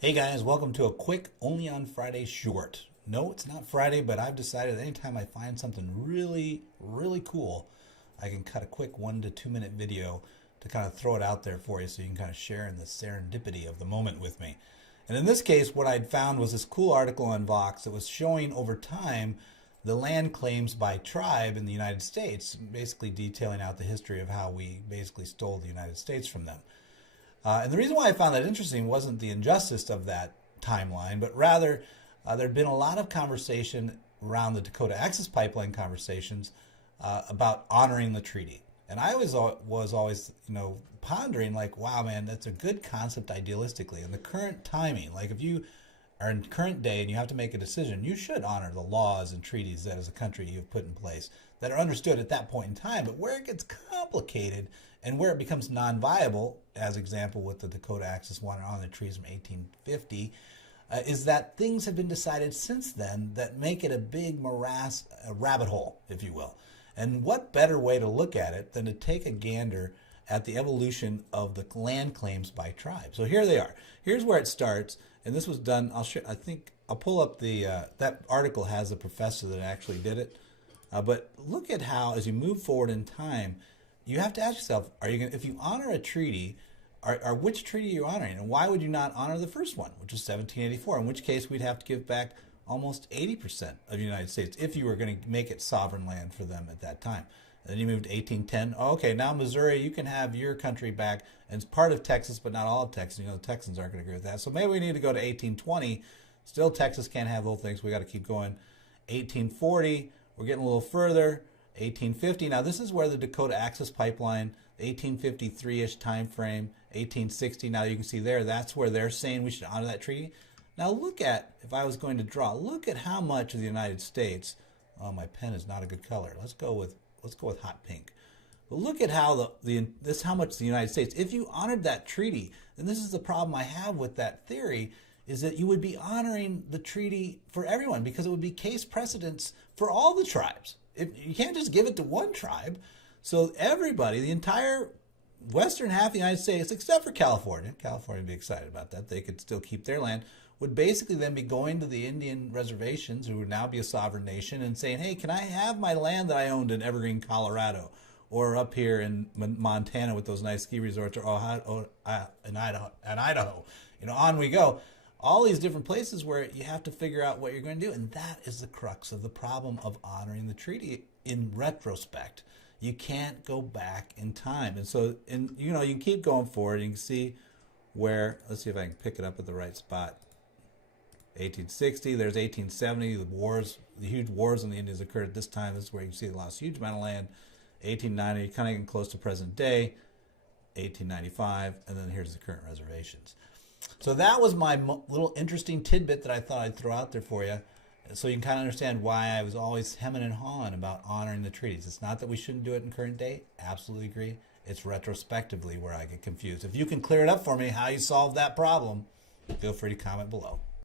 Hey guys, welcome to a quick only on Friday short. No, it's not Friday, but I've decided anytime I find something really cool, I can cut a quick 1 to 2 minute video to kind of throw it out there for you so you can kind of share in the serendipity of the moment with me. And in this case, what I'd found was this cool article on Vox that was showing over time the land claims by tribe in the United States, basically detailing out the history of how we basically stole the United States from them. And the reason why I found that interesting wasn't the injustice of that timeline, but rather there'd been a lot of conversation around the Dakota Access Pipeline conversations about honoring the treaty. And I was always, pondering like, wow, man, that's a good concept idealistically. And the current timing, like if you are in current day and you have to make a decision, you should honor the laws and treaties that as a country you've put in place that are understood at that point in time. But where it gets complicated and where it becomes non-viable, as example with the Dakota Access Water on the trees from 1850, is that things have been decided since then that make it a big morass, a rabbit hole, if you will. And what better way to look at it than to take a gander at the evolution of the land claims by tribe. So here they are. Here's where it starts, and this was done. I think I'll pull up the that article has a professor that actually did it. But look at how, as you move forward in time, you have to ask yourself: Are you going if you honor a treaty? Are which treaty are you honoring, and why would you not honor the first one, which is 1784? In which case, we'd have to give back almost 80% of the United States if you were going to make it sovereign land for them at that time. And then you moved to 1810. Oh, okay, now Missouri, you can have your country back, and it's part of Texas, but not all of Texas. The Texans aren't going to agree with that. So maybe we need to go to 1820. Still, Texas can't have whole things. We got to keep going. 1840, we're getting a little further. 1850. Now this is where the Dakota Access Pipeline, 1853-ish time frame, 1860. Now you can see there, that's where they're saying we should honor that treaty. Now look at, if I was going to draw, look at how much of the United States. Oh, my pen is not a good color. Let's go with hot pink. But look at how how much the United States. If you honored that treaty, then this is the problem I have with that theory, is that you would be honoring the treaty for everyone because it would be case precedents for all the tribes. You can't just give it to one tribe. So everybody, the entire western half of the United States, except for California would be excited about that. They could still keep their land, would basically then be going to the Indian reservations, who would now be a sovereign nation, and saying, hey, can I have my land that I owned in Evergreen, Colorado, or up here in Montana with those nice ski resorts, or Ohio, and Idaho. On we go. All these different places where you have to figure out what you're going to do. And that is the crux of the problem of honoring the treaty in retrospect. You can't go back in time. And so, you can keep going forward. You can see where, let's see if I can pick it up at the right spot. 1860, there's 1870, the huge wars on the Indians occurred at this time. This is where you can see they lost a huge amount of land. 1890, kind of getting close to present day. 1895, and then here's the current reservations. So that was my little interesting tidbit that I thought I'd throw out there for you, so you can kind of understand why I was always hemming and hawing about honoring the treaties. It's not that we shouldn't do it in current day. Absolutely agree. It's retrospectively where I get confused. If you can clear it up for me, how you solve that problem, feel free to comment below.